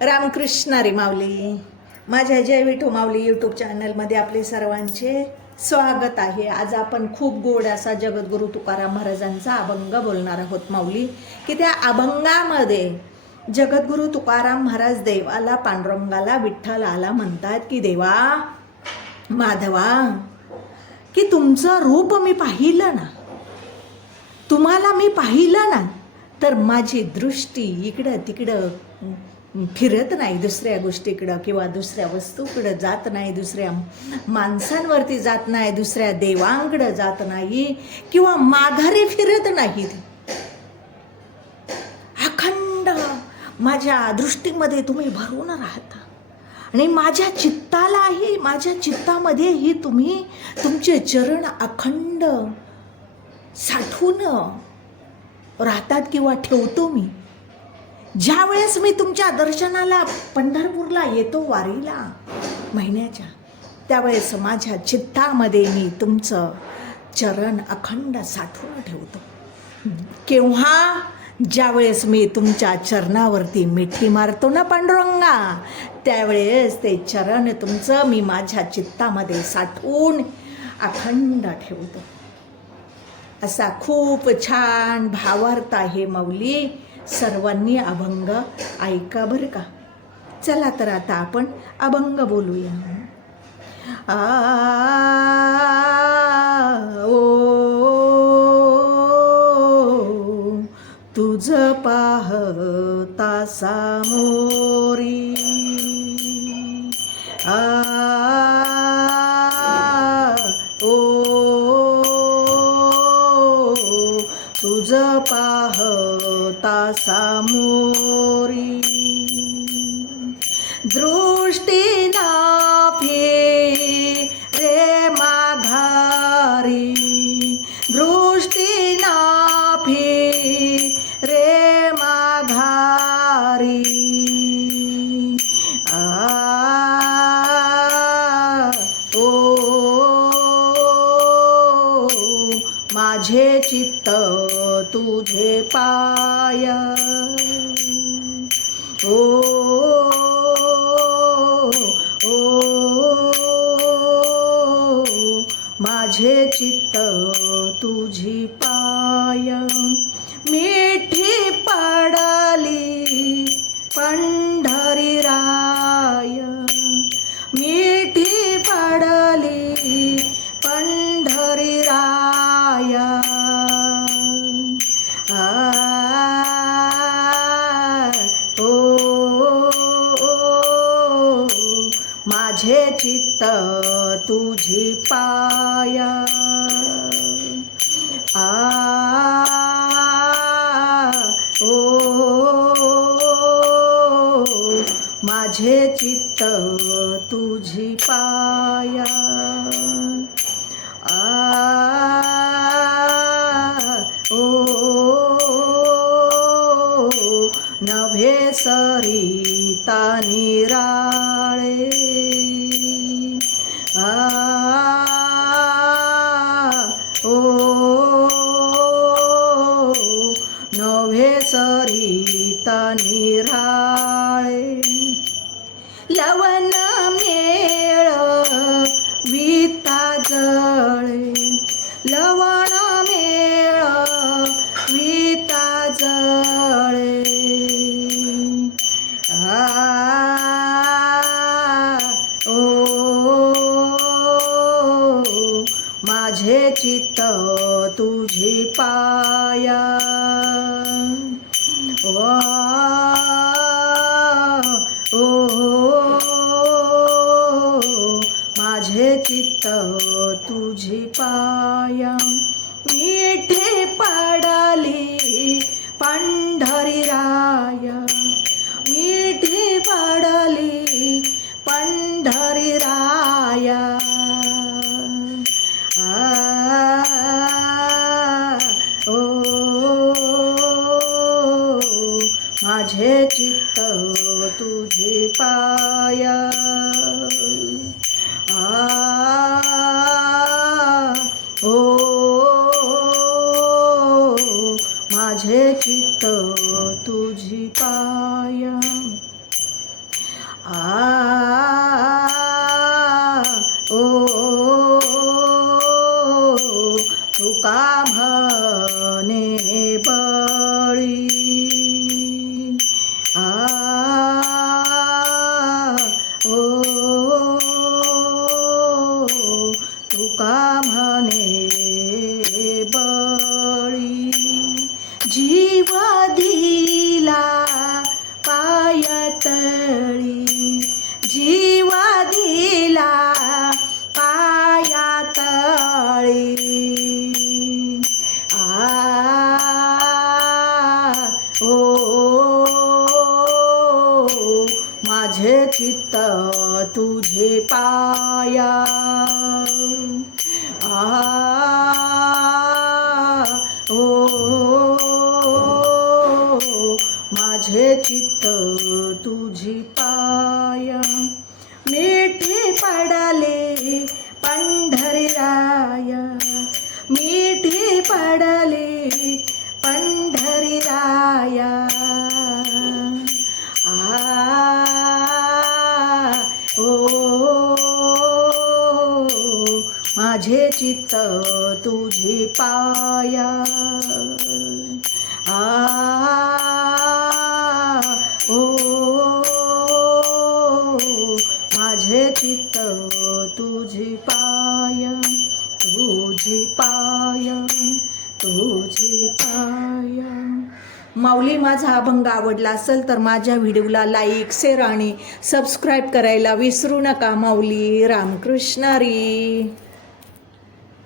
रामकृष्ण हरी माऊली. माझ्या जय विठू माऊली यूट्यूब चॅनलमध्ये आपले सर्वांचे स्वागत आहे. आज आपण खूप गोड असा जगद्गुरू तुकाराम महाराजांचा अभंग बोलणार आहोत माऊली. की त्या अभंगामध्ये जगद्गुरू तुकाराम महाराज देवाला, पांडुरंगाला, विठ्ठलाला म्हणतात की देवा माधवा, की तुमचं रूप मी पाहिलं ना, तुम्हाला मी पाहिलं ना, तर माझी दृष्टी इकडं तिकडं फिरत नाही, दुसऱ्या गोष्टीकडं किंवा दुसऱ्या वस्तूकडं जात नाही, दुसऱ्या माणसांवरती जात नाही, दुसऱ्या देवांकडं जात नाही किंवा माघारी फिरत नाही. अखंड माझ्या दृष्टीमध्ये तुम्ही भरून राहता आणि माझ्या चित्तालाही, माझ्या चित्तामध्येही तुम्ही तुमचे चरण अखंड साठवून राहतात किंवा ठेवतो मी. ज्या वेळेस मी तुमच्या दर्शनाला पंढरपूरला येतो वारीला महिन्याच्या, त्यावेळेस माझ्या चित्तामध्ये मी तुमचं चरण अखंड साठवून ठेवतो. केव्हा? ज्यावेळेस मी तुमच्या चरणावरती मिठी मारतो ना पांडुरंगा, त्यावेळेस ते चरण तुमचं मी माझ्या चित्तामध्ये साठवून अखंड ठेवतो. असा खूप छान भावार्थ आहे माऊली. सर्वांनी अभंग ऐका बरं का. चला तर आता आपण अभंग बोलूया. तुझ पाहता सामोरी, तुझ पाहता सामोरी, दृष्टी ना फिरे माघारी, दृष्टी ना फिरे माघारी. माझे चित्त तुझे पाय, माझे चित्त तुझी पाय. मिठी पडली पंढरी राय, मिठी पडली पंढरी राया. माझे चित्त तुझी पाया. माझे चित्त तुझी पाया. नभे सरिता निराळे, नभे सरिता निराळे. लवन मेळ विता जळे, लवण मेळ विता जळे. माझे चित्त तुझी पाया. माझे चित्त तुझी पाया. मिठी पडली पंढरी राया, मिठी पडली पंढरी राया. माझे चित्त तुझे पाया. माझे चित्त तुझी पाया. ओ तुका म्हणे बळी ओ तुका म्हणे बळी जीव दिला पायतळी जीव दिला पायातळी ओ माझे चित्त तुझे पाया ओ माझे चित्त तुझी पाया मिठी पडले पंढरीराया मिठी पडले पंढरीराया ओ माझे चित्त तुझे पाया ओ माझे चित्त तुझे पाया तुझे पाया तुझे पाया. माऊली, माझा अभंग आवडला असेल तर माझ्या व्हिडिओला लाईक, शेअर आणि सबस्क्राईब करायला विसरू नका माऊली. रामकृष्ण हरी.